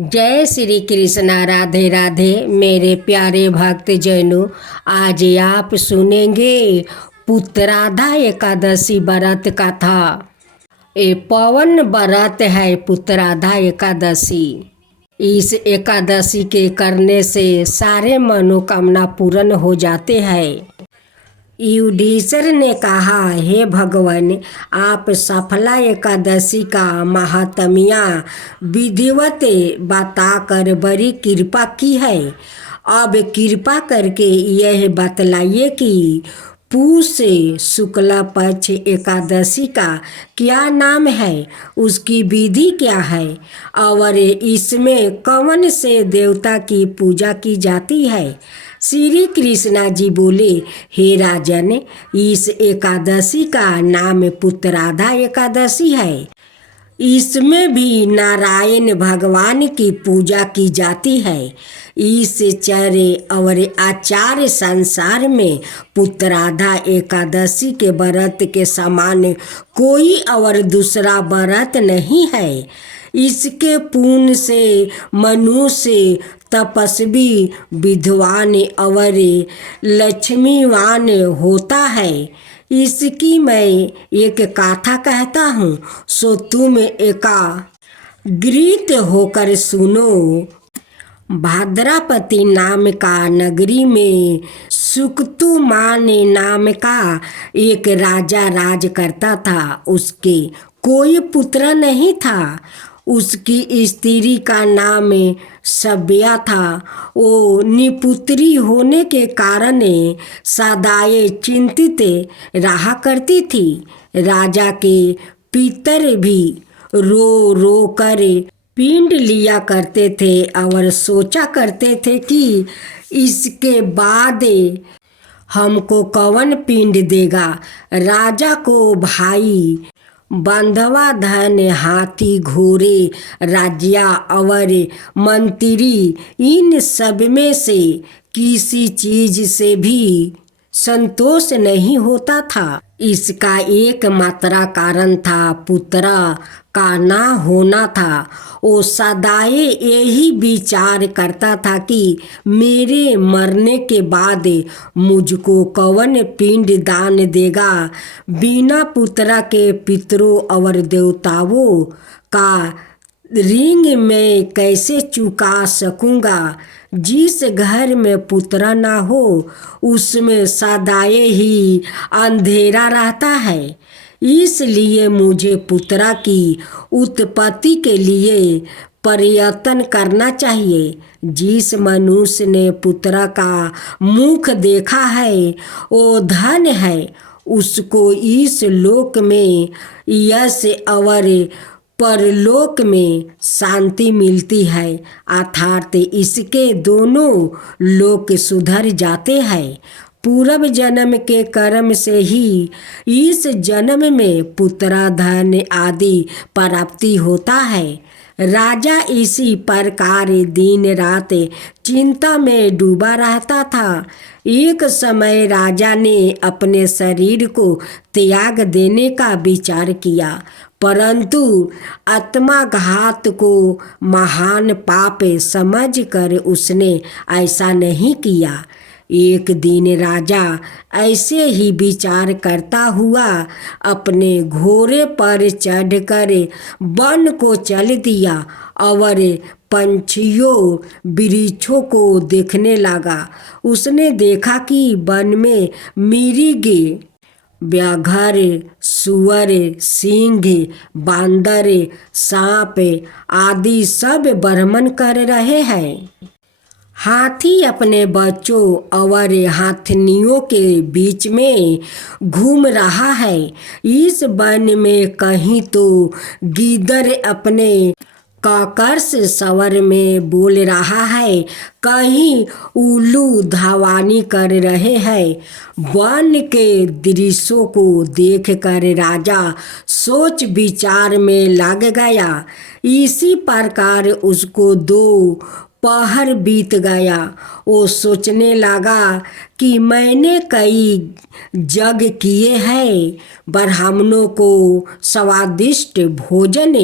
जय श्री कृष्णा। राधे राधे मेरे प्यारे भक्त जनों, आज आप सुनेंगे पुत्राधा एकादशी व्रत कथा। ये पवन व्रत है पुत्राधा एकादशी। इस एकादशी के करने से सारे मनोकामना पूर्ण हो जाते हैं। युधिष्ठिर ने कहा, हे भगवान, आप सफला एकादशी का महात्म्य विधिवत बताकर बड़ी कृपा की है। अब कृपा करके यह बतलाइए कि पूष शुक्ल पक्ष एकादशी का क्या नाम है, उसकी विधि क्या है और इसमें कौन से देवता की पूजा की जाती है। श्री कृष्णा जी बोले, हे राजन, इस एकादशी का नाम पुत्राधा एकादशी है। इसमें भी नारायण भगवान की पूजा की जाती है। इस चर्य और आचार्य संसार में पुत्राधा एकादशी के व्रत के समान कोई और दूसरा व्रत नहीं है। इसके पुण्य से मनुष्य तपस्वी, विद्वान और लक्ष्मीवान होता है। इसकी मैं एक गाथा कहता हूँ, सो तुम एकाग्रित होकर सुनो। भाद्रापति नाम का नगरी में सुक्तुमान नाम का एक राजा राज करता था। उसके कोई पुत्र नहीं था। उसकी स्त्री का नाम सभ्या था। वो निपुत्री होने के कारण सदाए चिंतित रहा करती थी। राजा के पितर भी रो रो कर पिंड लिया करते थे और सोचा करते थे कि इसके बाद हमको कौन पिंड देगा। राजा को भाई बांधवा, धन, हाथी, घोड़े, राज्य और मंत्री, इन सब में से किसी चीज से भी संतोष नहीं होता था। इसका एकमात्र कारण था पुत्र का ना होना था। वो सदाए यही विचार करता था कि मेरे मरने के बाद मुझको कौन पिंड दान देगा। बिना पुत्र के पितरों और देवताओं का ऋण मैं कैसे चुका सकूँगा। जिस घर में पुत्र ना हो उसमें सदाए ही अंधेरा रहता है। इसलिए मुझे पुत्र की उत्पत्ति के लिए प्रयत्न करना चाहिए। जिस मनुष्य ने पुत्र का मुख देखा है वो धन है। उसको इस लोक में यश और परलोक में शांति मिलती है, अर्थात इसके दोनों लोक सुधर जाते हैं। पूर्व जन्म के कर्म से ही इस जन्म में पुत्र, धन आदि प्राप्ति होता है। राजा इसी प्रकार दिन रात चिंता में डूबा रहता था। एक समय राजा ने अपने शरीर को त्याग देने का विचार किया, परंतु आत्मघात को महान पाप समझकर उसने ऐसा नहीं किया। एक दिन राजा ऐसे ही विचार करता हुआ अपने घोड़े पर चढ़कर वन को चल दिया और पंछियों वृक्षों को देखने लगा। उसने देखा कि वन में मिर्गे, व्याघ्र, सुअर, सिंह, बांदर, सांप आदि सब भ्रमण कर रहे हैं। हाथी अपने बच्चों और हाथनियों के बीच में घूम रहा है। इस वन में कहीं तो गीदड़ अपने काकर्ष स्वर में बोल रहा है, कहीं उल्लू धावानी कर रहे हैं। वन के दृश्यों को देखकर राजा सोच विचार में लग गया। इसी प्रकार उसको दो पहर बीत गया। वो सोचने लगा कि मैंने कई जग किए हैं, ब्राह्मणों को स्वादिष्ट भोजन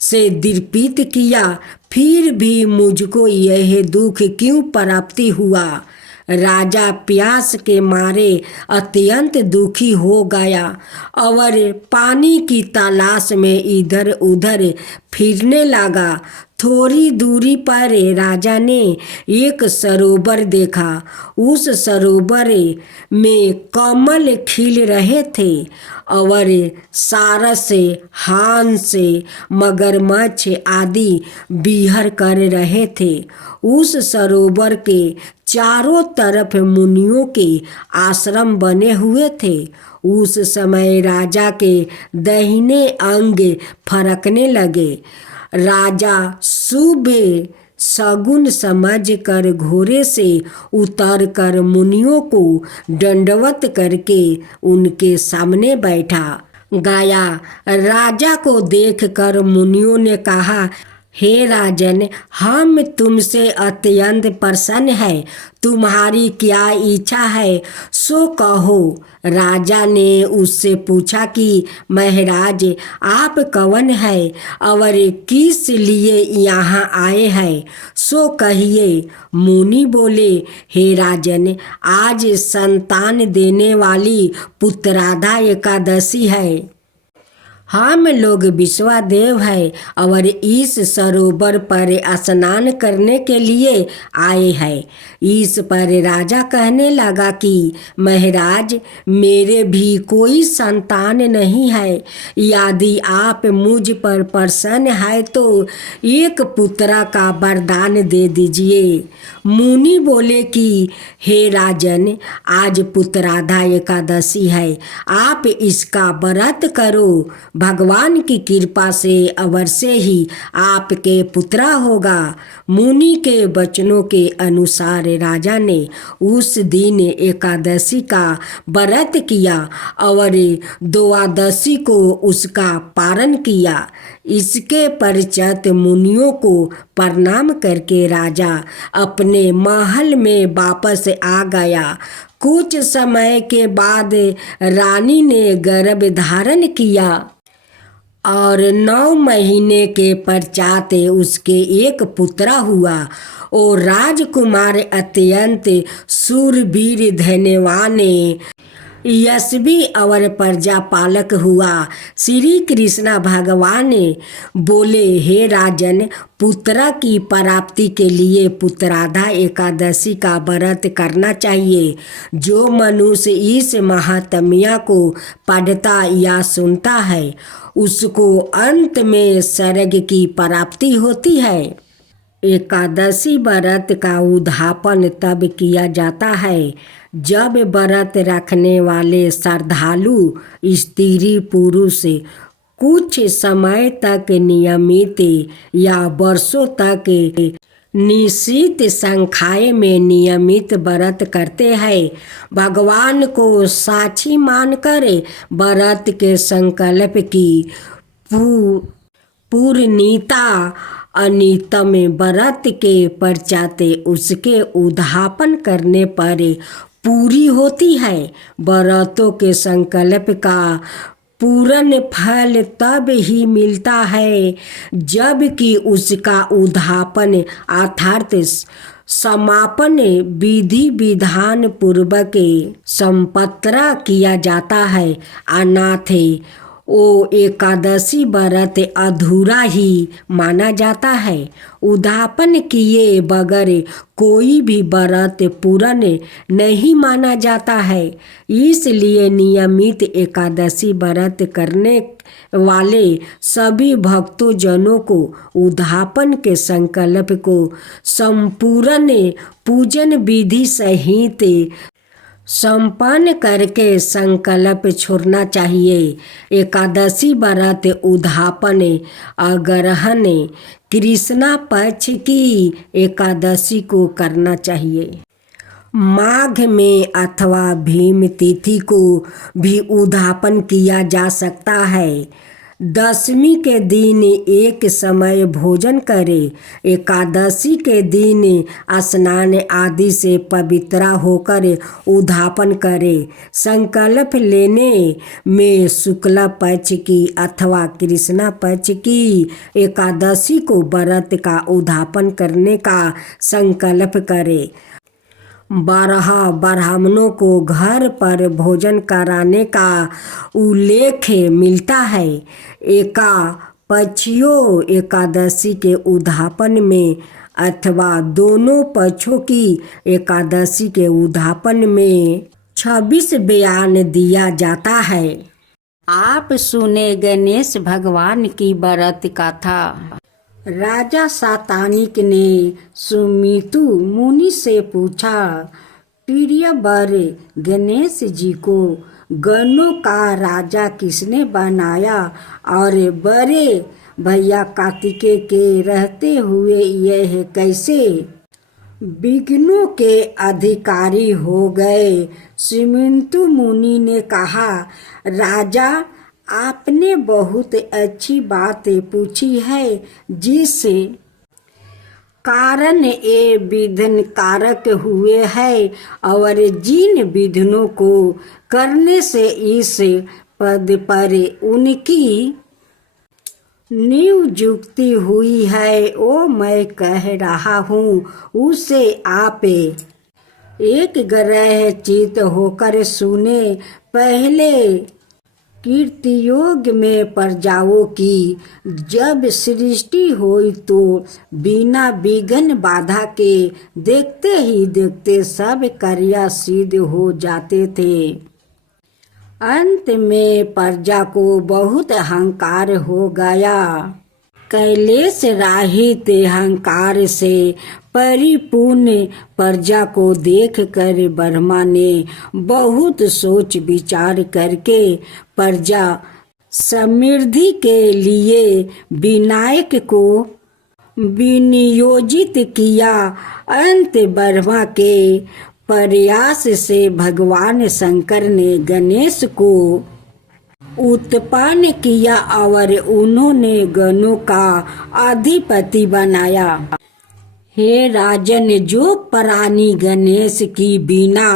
से दीर्पित किया, फिर भी मुझको यह दुख क्यों प्राप्ति हुआ। राजा प्यास के मारे अत्यंत दुखी हो गया और पानी की तलाश में इधर उधर फिरने लगा। थोड़ी दूरी पर राजा ने एक सरोवर देखा। उस सरोवर में कमल खिल रहे थे और सारस, हंस, मगरमच्छ आदि विहर कर रहे थे। उस सरोवर के चारों तरफ मुनियों के आश्रम बने हुए थे। उस समय राजा के दाहिने अंग फरकने लगे। राजा शुभ शगुन समझकर घोड़े से उतरकर मुनियों को दंडवत करके उनके सामने बैठा गया। राजा को देखकर मुनियों ने कहा, हे राजन, हम तुमसे अत्यंत प्रसन्न हैं। तुम्हारी क्या इच्छा है सो कहो। राजा ने उससे पूछा कि महाराज, आप कौन है और किस लिए यहाँ आए हैं, सो कहिए। मुनि बोले, हे राजन, आज संतान देने वाली पुत्रादा एकादशी है। हम लोग विश्वादेव हैं और इस सरोवर पर स्नान करने के लिए आए हैं। इस पर राजा कहने लगा कि महाराज, मेरे भी कोई संतान नहीं है। यदि आप मुझ पर प्रसन्न है तो एक पुत्र का वरदान दे दीजिए। मुनि बोले कि हे राजन, आज पुत्रादा एकादशी है, आप इसका व्रत करो। भगवान की कृपा से अवश्य ही आपके पुत्र होगा। मुनि के वचनों के अनुसार राजा ने उस दिन एकादशी का व्रत किया और द्वादशी को उसका पारण किया। इसके पश्चात मुनियों को प्रणाम करके राजा अपने महल में वापस आ गया। कुछ समय के बाद रानी ने गर्भ धारण किया और 9 महीने के पश्चात उसके एक पुत्र हुआ। और राजकुमार अत्यंत शूरवीर, धैर्यवान, यशस्वी और प्रजापालक हुआ। श्री कृष्ण भगवान बोले, हे राजन, पुत्र की प्राप्ति के लिए पुत्रादा एकादशी का व्रत करना चाहिए। जो मनुष्य इस महात्म्य को पढ़ता या सुनता है उसको अंत में स्वर्ग की प्राप्ति होती है। एकादशी व्रत का उद्यापन तब किया जाता है जब व्रत रखने वाले श्रद्धालु स्त्री पुरुष कुछ समय तक नियमित या वर्षों तक निश्चित संख्या में नियमित व्रत करते हैं। भगवान को साक्षी मानकर व्रत के संकल्प की पूर्णता अनितम व्रत के पश्चात उसके उद्यापन करने पर पूरी होती है। व्रतों के संकल्प का पूर्ण फल तब ही मिलता है जबकि उसका उद्यापन अर्थात समापन विधि विधान पूर्वक संपन्न किया जाता है। अन्यथा वो एकादशी व्रत अधूरा ही माना जाता है। उद्यापन किए बगैर कोई भी व्रत पूर्ण नहीं माना जाता है। इसलिए नियमित एकादशी व्रत करने वाले सभी भक्तों जनों को उद्यापन के संकल्प को संपूर्ण पूजन विधि सहित संपन्न करके संकल्प छोड़ना चाहिए। एकादशी व्रत उद्यापन अग्रहण कृष्णा पक्ष की एकादशी को करना चाहिए। माघ में अथवा भीम तिथि को भी उद्यापन किया जा सकता है। दशमी के दिन एक समय भोजन करे। एकादशी के दिन स्नान आदि से पवित्र होकर उद्यापन करे। संकल्प लेने में शुक्ल पक्ष की अथवा कृष्ण पक्ष की एकादशी को व्रत का उद्यापन करने का संकल्प करे। 12 ब्राह्मणों को घर पर भोजन कराने का उल्लेख मिलता है। पक्षियों एकादशी के उद्यापन में अथवा दोनों पक्षों की एकादशी के उद्यापन में 26 बयान दिया जाता है। आप सुने गणेश भगवान की व्रत कथा। राजा सातानिक ने सुमितु मुनि से पूछा, प्रिय वर गणेश जी को गणों का राजा किसने बनाया और बड़े भैया कार्तिकेय के रहते हुए यह कैसे विघ्नों के अधिकारी हो गए। सुमितु मुनि ने कहा, राजा आपने बहुत अच्छी बात पूछी है, जिस कारण ये विघ्न कारक हुए हैं और जिन विघ्नों को करने से इस पद पर उनकी नियुक्ति हुई है वो मैं कह रहा हूँ, उसे आप एक ग्रह चित होकर सुने। पहले कीर्तियोग में प्रजाओं की जब सृष्टि हुई तो बिना विघ्न बाधा के देखते ही देखते सब कार्य सिद्ध हो जाते थे। अंत में प्रजा को बहुत अहंकार हो गया। कैलेश राहित अहंकार से परिपूर्ण प्रजा को देखकर ब्रह्मा ने बहुत सोच विचार करके प्रजा समृद्धि के लिए विनायक को विनियोजित किया। अंत ब्रह्मा के प्रयास से भगवान शंकर ने गणेश को उत्पन्न किया और उन्होंने गणों का अधिपति बनाया। हे राजन, जो प्राणी गणेश की बिना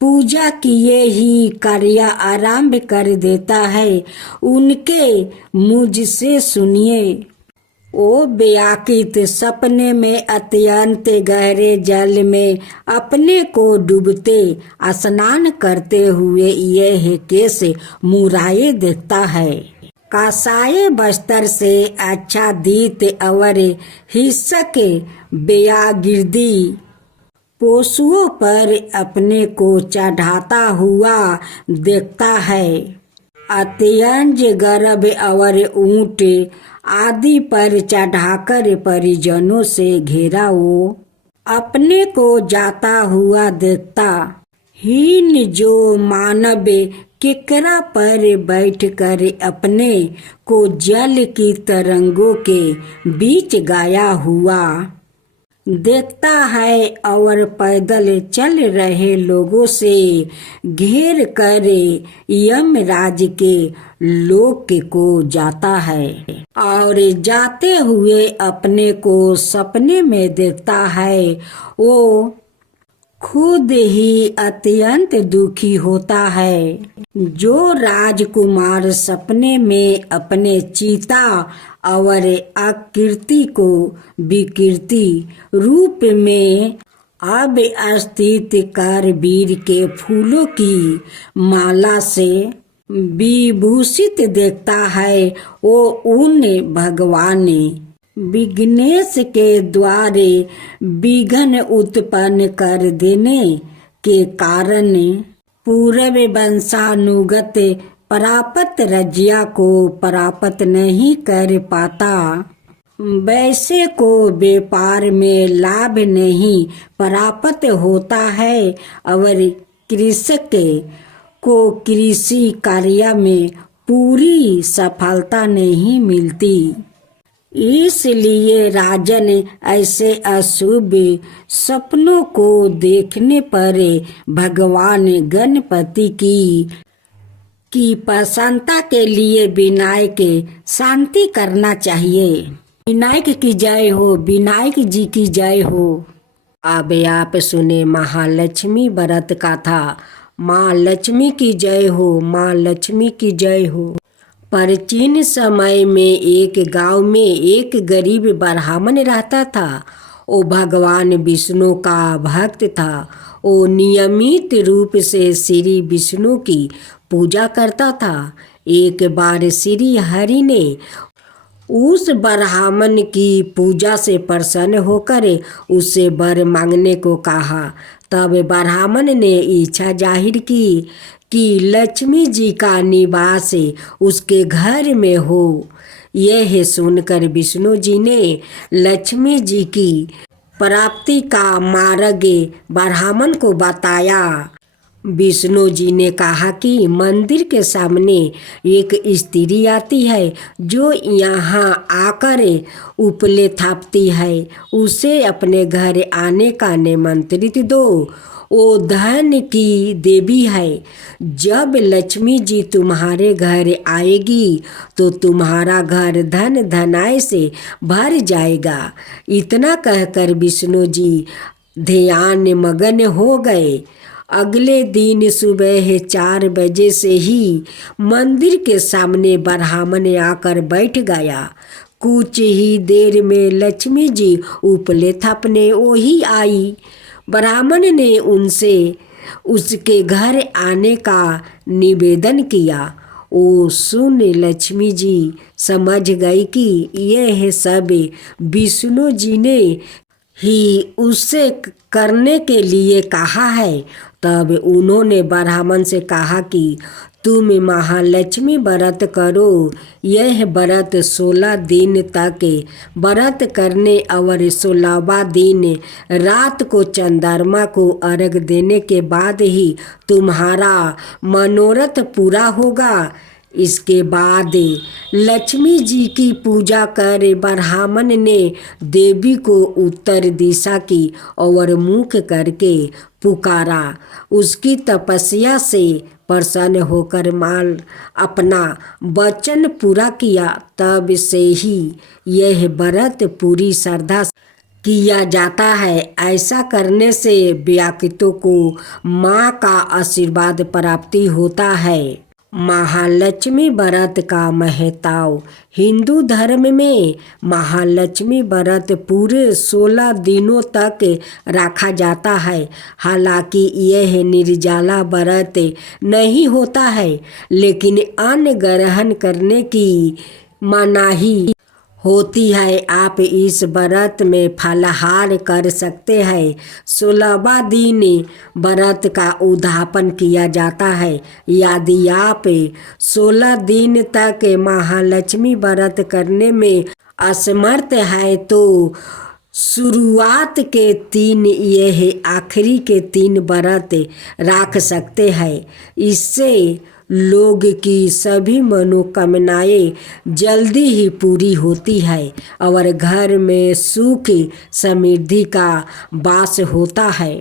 पूजा किए ही कार्य आरंभ कर देता है, उनके मुझसे सुनिए। ओ व्याकृत सपने में अत्यंत गहरे जल में अपने को डूबते स्नान करते हुए यह केस मुराए देखता है। कासाय बस्तर से आच्छादित और हिस्सक व्यागिर्दी पशुओं पर अपने को चढ़ाता हुआ देखता है। अत्यंत गर्भ और ऊंट आदि पर चढ़ाकर परिजनों से घेरा वो अपने को जाता हुआ देखता। हीन जो मानव केकरा पर बैठकर अपने को जल की तरंगों के बीच गाया हुआ देखता है और पैदल चल रहे लोगों से घेर कर यमराज के लोक को जाता है और जाते हुए अपने को सपने में देखता है। वो खुद ही अत्यंत दुखी होता है। जो राजकुमार सपने में अपने चिता और आकृति को विकृति रूप में अवस्थित कर वीर के फूलों की माला से विभूषित देखता है, वो उन भगवान विघ्नेश के द्वारे विघ्न उत्पन्न कर देने के कारण पूर्व वंशानुगत प्राप्त रज्या को प्राप्त नहीं कर पाता। वैसे को व्यापार में लाभ नहीं प्राप्त होता है और कृषक को कृषि कार्य में पूरी सफलता नहीं मिलती। इसलिए राजन ऐसे अशुभ सपनों को देखने पर भगवान गणपति की कि प्रसन्नता के लिए विनायक शांति करना चाहिए। विनायक की जय हो, विनायक जी की जय हो। अब आप सुने महालक्ष्मी व्रत कथा। माँ लक्ष्मी की जय हो, माँ लक्ष्मी की जय हो। प्राचीन समय में एक गांव में एक गरीब ब्राह्मण रहता था। वो भगवान विष्णु का भक्त था। वो नियमित रूप से श्री विष्णु की पूजा करता था। एक बार श्री हरि ने उस ब्राह्मण की पूजा से प्रसन्न होकर उससे वर मांगने को कहा। तब ब्राह्मण ने इच्छा जाहिर की कि लक्ष्मी जी का निवास उसके घर में हो। यह सुनकर विष्णु जी ने लक्ष्मी जी की प्राप्ति का मार्ग ब्राह्मण को बताया। विष्णु जी ने कहा कि मंदिर के सामने एक स्त्री आती है जो यहाँ आकर उपले थापती है। उसे अपने घर आने का निमंत्रित दो। वो धन की देवी है। जब लक्ष्मी जी तुम्हारे घर आएगी तो तुम्हारा घर धन धनाय से भर जाएगा। इतना कहकर विष्णु जी ध्यान मग्न हो गए। अगले दिन सुबह 4 बजे से ही मंदिर के सामने ब्राह्मण आकर बैठ गया। कुछ ही देर में लक्ष्मी जी उपले थापने वही आई। ब्राह्मण ने उनसे उसके घर आने का निवेदन किया। वो सुन लक्ष्मी जी समझ गई कि यह सब विष्णु जी ने ही उससे करने के लिए कहा है। तब उन्होंने ब्राह्मण से कहा कि तुम महालक्ष्मी व्रत करो। यह व्रत 16 दिन तक व्रत करने और 16वां दिन रात को चंद्रमा को अर्घ देने के बाद ही तुम्हारा मनोरथ पूरा होगा। इसके बाद लक्ष्मी जी की पूजा कर ब्राह्मण ने देवी को उत्तर दिशा की और मुख करके पुकारा। उसकी तपस्या से प्रसन्न होकर माल अपना वचन पूरा किया। तब से ही यह व्रत पूरी श्रद्धा किया जाता है। ऐसा करने से व्यक्तियों को माँ का आशीर्वाद प्राप्ति होता है। महालक्ष्मी व्रत का महत्व। हिंदू धर्म में महालक्ष्मी व्रत पूरे 16 दिनों तक रखा जाता है। हालांकि यह निर्जला व्रत नहीं होता है, लेकिन अन्न ग्रहण करने की मनाही होती है। आप इस व्रत में फलाहार कर सकते हैं। 16वां दिन व्रत का उद्यापन किया जाता है। यदि आप 16 दिन तक महालक्ष्मी व्रत करने में असमर्थ है तो शुरुआत के 3 यह आखिरी के 3 व्रत रख सकते हैं। इससे लोग की सभी मनोकामनाएं जल्दी ही पूरी होती है और घर में सुख समृद्धि का वास होता है।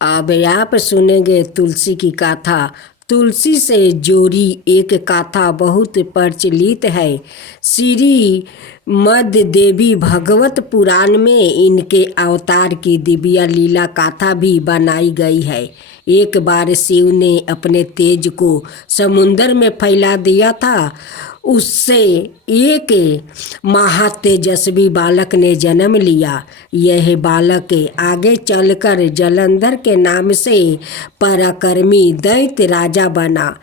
अब आप सुनेंगे तुलसी की कथा। तुलसी से जोड़ी एक कथा बहुत प्रचलित है। श्री मद देवी भागवत पुराण में इनके अवतार की दिव्य लीला कथा भी बनाई गई है। एक बार शिव ने अपने तेज को समुद्र में फैला दिया था। उससे एक महातेजस्वी बालक ने जन्म लिया। यह बालक आगे चलकर जलंधर के नाम से पराक्रमी दैत्य राजा बना।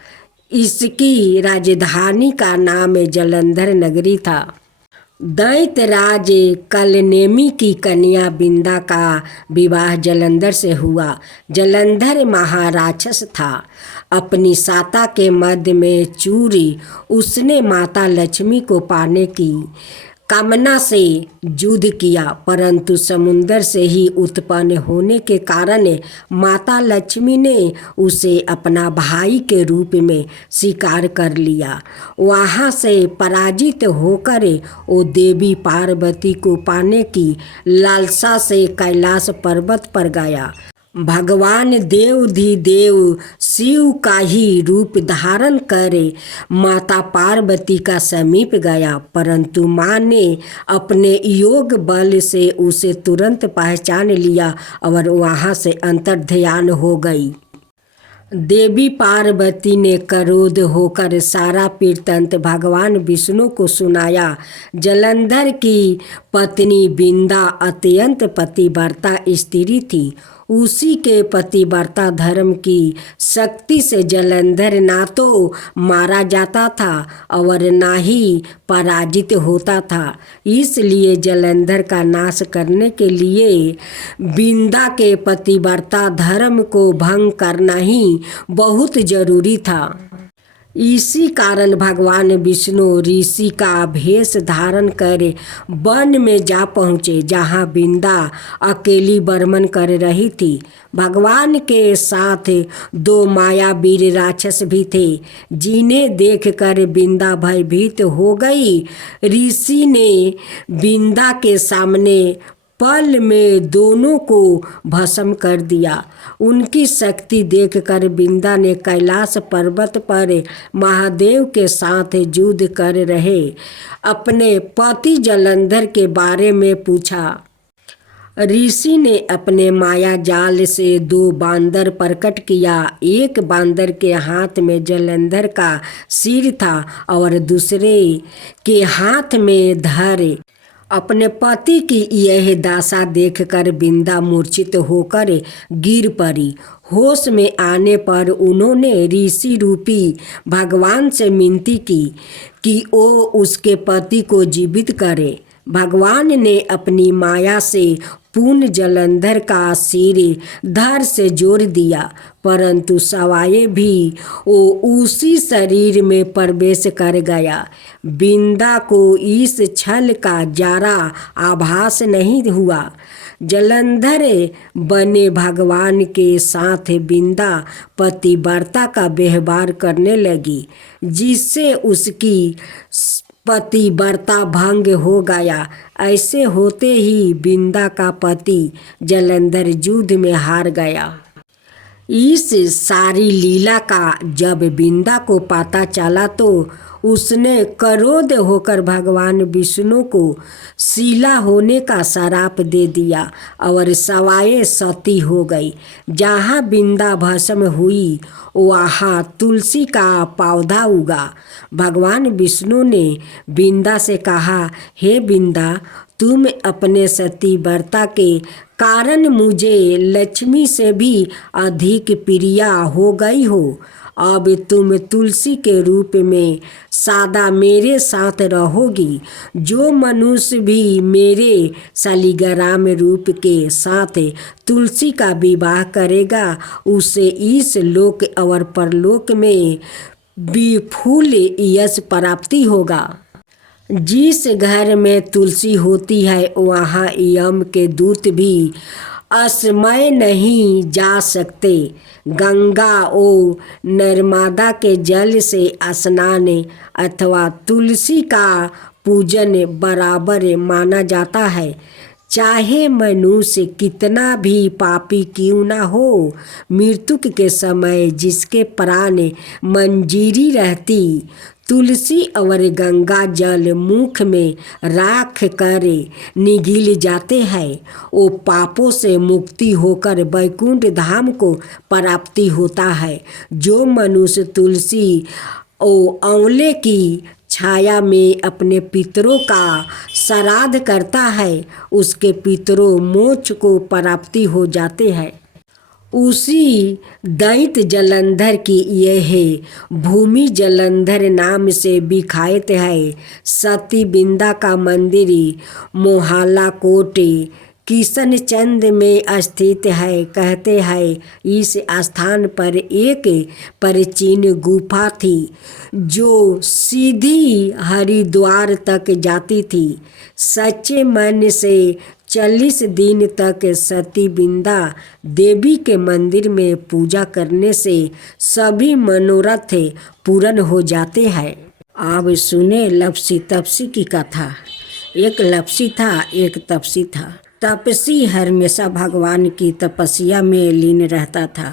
इसकी राजधानी का नाम जलंधर नगरी था। दैत्यराज कलनेमी की कन्या बिंदा का विवाह जलंधर से हुआ। जलंधर महाराक्षस था। अपनी साता के मध्य में चूरी उसने माता लक्ष्मी को पाने की कामना से युद्ध किया, परंतु समुद्र से ही उत्पन्न होने के कारण माता लक्ष्मी ने उसे अपना भाई के रूप में स्वीकार कर लिया। वहाँ से पराजित होकर वो देवी पार्वती को पाने की लालसा से कैलाश पर्वत पर गया। भगवान देवाधिदेव शिव का ही रूप धारण करे माता पार्वती का समीप गया, परंतु माँ ने अपने योग बल से उसे तुरंत पहचान लिया और वहाँ से अंतर्ध्यान हो गई। देवी पार्वती ने क्रोध होकर सारा वृत्तांत भगवान विष्णु को सुनाया। जलंधर की पत्नी बिंदा अत्यंत पतिव्रता स्त्री थी। उसी के पतिव्रता धर्म की शक्ति से जलंधर ना तो मारा जाता था और ना ही पराजित होता था। इसलिए जलंधर का नाश करने के लिए बिंदा के पतिव्रता धर्म को भंग करना ही बहुत जरूरी था। इसी कारण भगवान विष्णु ऋषि का भेष धारण कर वन में जा पहुँचे, जहाँ बिंदा अकेली बर्मन कर रही थी। भगवान के साथ 2 मायावीर राक्षस भी थे, जिन्हें देखकर बिंदा भयभीत हो गई। ऋषि ने बिंदा के सामने पल में दोनों को भस्म कर दिया। उनकी शक्ति देखकर बिंदा ने कैलाश पर्वत पर महादेव के साथ युद्ध कर रहे अपने पति जलंधर के बारे में पूछा। ऋषि ने अपने माया जाल से 2 बांदर प्रकट किया। एक बांदर के हाथ में जलंधर का सिर था और दूसरे के हाथ में धर। अपने पति की यह दशा देखकर बिंदा मूर्छित होकर गिर पड़ी। होश में आने पर उन्होंने ऋषि रूपी भगवान से विनती की कि वो उसके पति को जीवित करे। भगवान ने अपनी माया से पूर्ण जलंधर का सिर धड़ से जोड़ दिया, परंतु सवाए भी वो उसी शरीर में प्रवेश कर गया। बिंदा को इस छल का जरा आभास नहीं हुआ। जलंधर बने भगवान के साथ बिंदा पतिव्रता का व्यवहार करने लगी, जिससे उसकी पतिव्रता भंग हो गया। ऐसे होते ही बिंदा का पति जलंधर युद्ध में हार गया। इस सारी लीला का जब बिंदा को पता चला तो उसने क्रोध होकर भगवान विष्णु को शीला होने का श्राप दे दिया और सवाए सती हो गई। जहाँ बिंदा भस्म हुई वहाँ तुलसी का पौधा उगा। भगवान विष्णु ने बिंदा से कहा, हे बिंदा, तुम अपने सतीव्रता के कारण मुझे लक्ष्मी से भी अधिक प्रिया हो गई हो। अब तुम तुलसी के रूप में सदा मेरे साथ रहोगी। जो मनुष्य भी मेरे शालिग्राम रूप के साथ तुलसी का विवाह करेगा, उसे इस लोक और परलोक में विपुल यश प्राप्ति होगा। जिस घर में तुलसी होती है वहाँ यम के दूत भी असमय नहीं जा सकते। गंगा और नर्मदा के जल से स्नान अथवा तुलसी का पूजन बराबर माना जाता है। चाहे मनुष्य कितना भी पापी क्यों न हो, मृत्यु के समय जिसके प्राण मंजीरी रहती, तुलसी और गंगा जल मुख में राख कर निगल जाते हैं, वो पापों से मुक्ति होकर वैकुंठ धाम को प्राप्ति होता है। जो मनुष्य तुलसी और आंवले की छाया में अपने पितरों का श्राद्ध करता है, उसके पितरों मोक्ष को प्राप्ति हो जाते हैं। उसी दैत्य जलंधर की यह भूमि जलंधर नाम से विख्यात है। सती बिंदा का मंदिर मोहल्ला कोट किशनचंद में स्थित है। कहते हैं इस स्थान पर एक प्राचीन गुफा थी जो सीधी हरिद्वार तक जाती थी। सच्चे मन से 40 दिन तक सती बिंदा देवी के मंदिर में पूजा करने से सभी मनोरथ पूर्ण हो जाते हैं। अब सुने लपसी तपसी की कथा। एक लपसी था, एक तपसी था। तपसी हमेशा भगवान की तपस्या में लीन रहता था।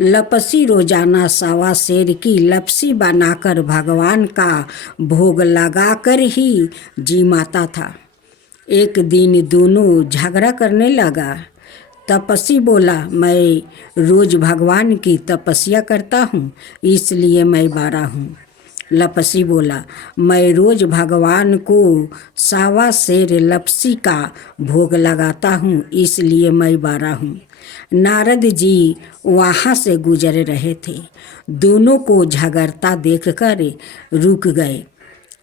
लपसी रोजाना सावा शेर की लपसी बनाकर भगवान का भोग लगाकर ही जी माता था। एक दिन दोनों झगड़ा करने लगा। तपसी बोला, मैं रोज भगवान की तपस्या करता हूँ, इसलिए मैं बारा हूँ। लपसी बोला, मैं रोज भगवान को सावा शेर लपसी का भोग लगाता हूँ, इसलिए मैं बारा हूँ। नारद जी वहाँ से गुजर रहे थे। दोनों को झगड़ता देखकर रुक गए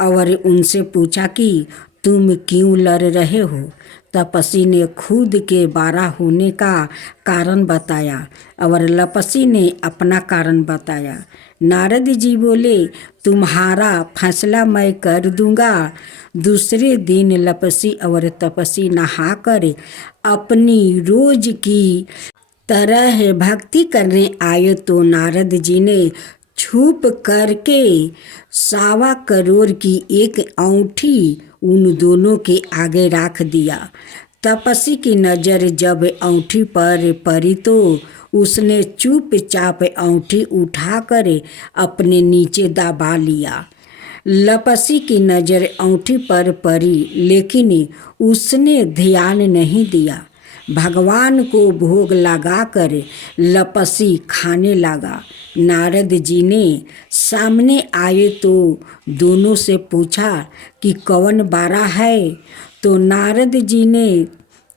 और उनसे पूछा कि तुम क्यों लड़ रहे हो। तपसी ने खुद के बारा होने का कारण बताया और लपसी ने अपना कारण बताया। नारद जी बोले, तुम्हारा फैसला मैं कर दूंगा। दूसरे दिन लपसी और तपसी नहाकर अपनी रोज की तरह भक्ति करने आए तो नारद जी ने छुप करके 1.25 करोड़ की एक औंठी उन दोनों के आगे रख दिया। तपसी की नज़र जब औंठी पर पड़ी तो उसने चुपचाप औंठी उठाकर अपने नीचे दबा लिया। लपसी की नज़र औंठी पर पड़ी लेकिन उसने ध्यान नहीं दिया। भगवान को भोग लगाकर लपसी खाने लगा। नारद जी ने सामने आए तो दोनों से पूछा कि कौन बारा है। तो नारद जी ने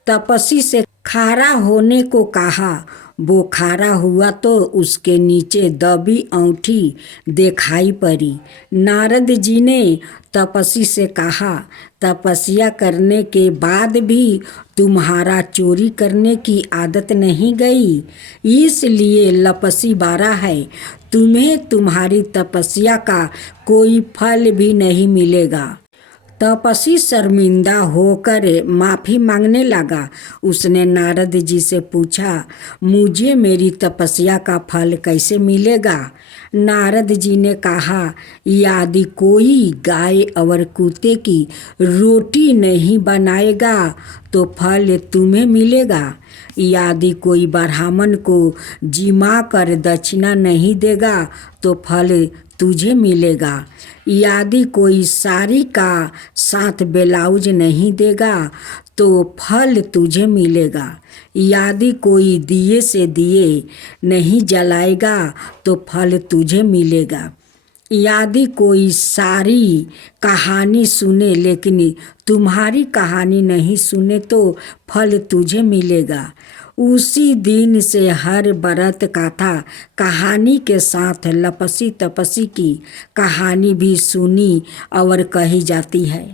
तपसी से खारा होने को कहा। वो खारा हुआ तो उसके नीचे दबी औंठी दिखाई पड़ी। नारद जी ने तपसी से कहा, तपस्या करने के बाद भी तुम्हारा चोरी करने की आदत नहीं गई, इसलिए लपसी बारा है। तुम्हें तुम्हारी तपस्या का कोई फल भी नहीं मिलेगा। तपसी शर्मिंदा होकर माफ़ी मांगने लगा। उसने नारद जी से पूछा, मुझे मेरी तपस्या का फल कैसे मिलेगा। नारद जी ने कहा, यदि कोई गाय और कुत्ते की रोटी नहीं बनाएगा तो फल तुम्हें मिलेगा। यदि कोई ब्राह्मण को जिमा कर दक्षिणा नहीं देगा तो फल तुझे मिलेगा। यदि कोई साड़ी का साथ ब्लाउज नहीं देगा तो फल तुझे मिलेगा। यदि कोई दिए से दिए नहीं जलाएगा तो फल तुझे मिलेगा। यदि कोई सारी कहानी सुने लेकिन तुम्हारी कहानी नहीं सुने तो फल तुझे मिलेगा। उसी दिन से हर व्रत कथा कहानी के साथ लपसी तपसी की कहानी भी सुनी और कही जाती है।